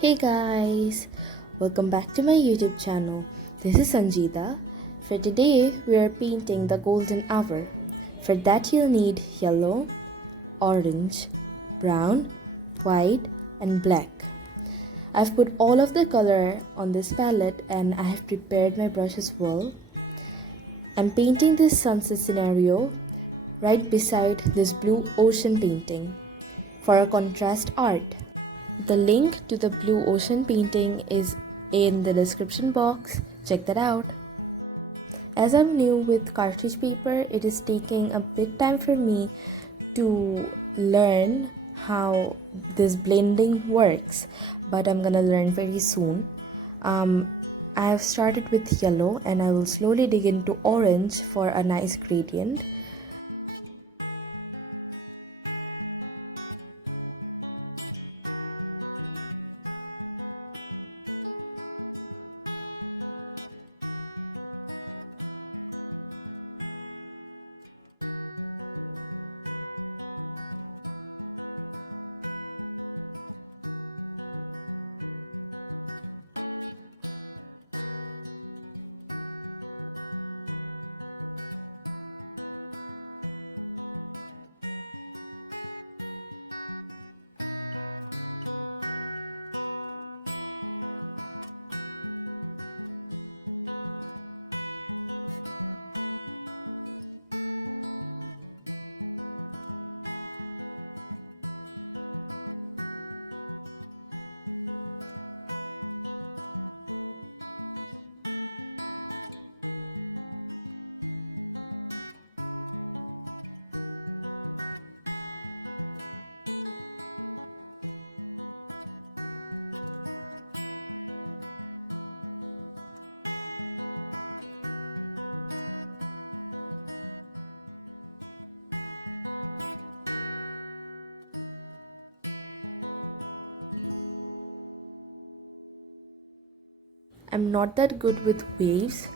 Hey guys, welcome back to my YouTube channel. This is Sanzida. For today, we are painting the golden hour. For that, you'll need yellow, orange, brown, white, and black. I've put all of the color on this palette and I have prepared my brush as well. I'm painting this sunset scenario right beside this blue ocean painting for a contrast art. The link to the blue ocean painting is in the description box. Check that out. As I'm new with cartridge paper, it is taking a bit time for me to learn how this blending works, but I'm gonna learn very soon. I have started with yellow and I will slowly dig into orange for a nice gradient. I'm not that good with waves,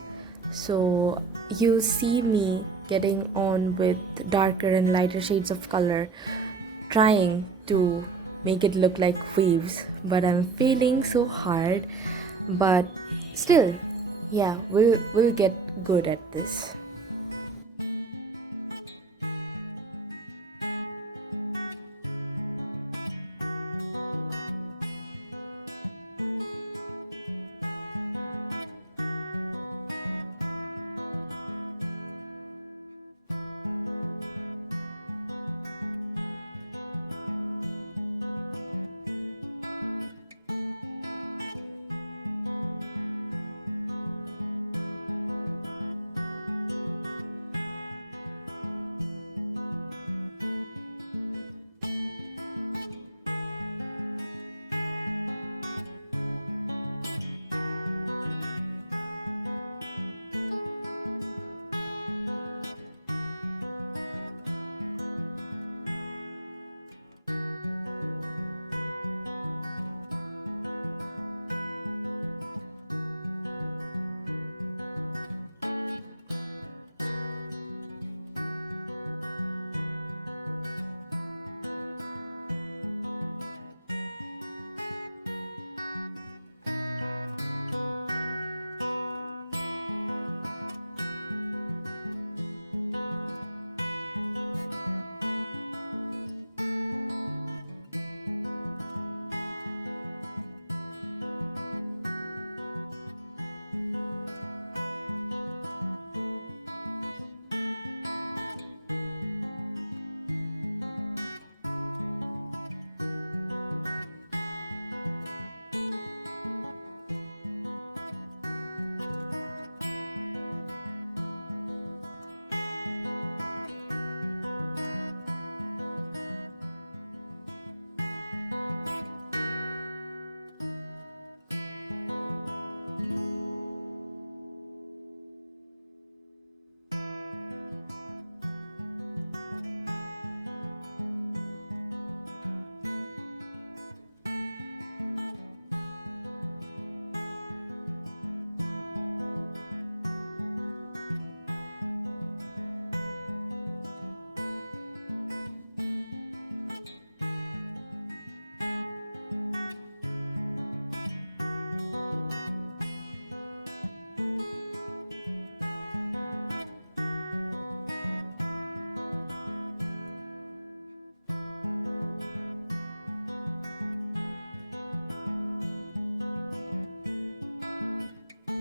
so you'll see me getting on with darker and lighter shades of color, trying to make it look like waves, but I'm failing so hard. But still, yeah, we'll get good at this.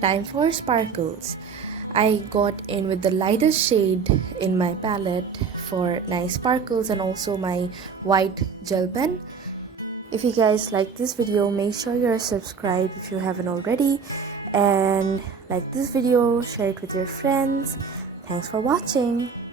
time for sparkles. I got in with the lightest shade in my palette for nice sparkles and also my white gel pen. If you guys like this video, make sure you're subscribed if you haven't already, and like this video, share it with your friends. Thanks for watching.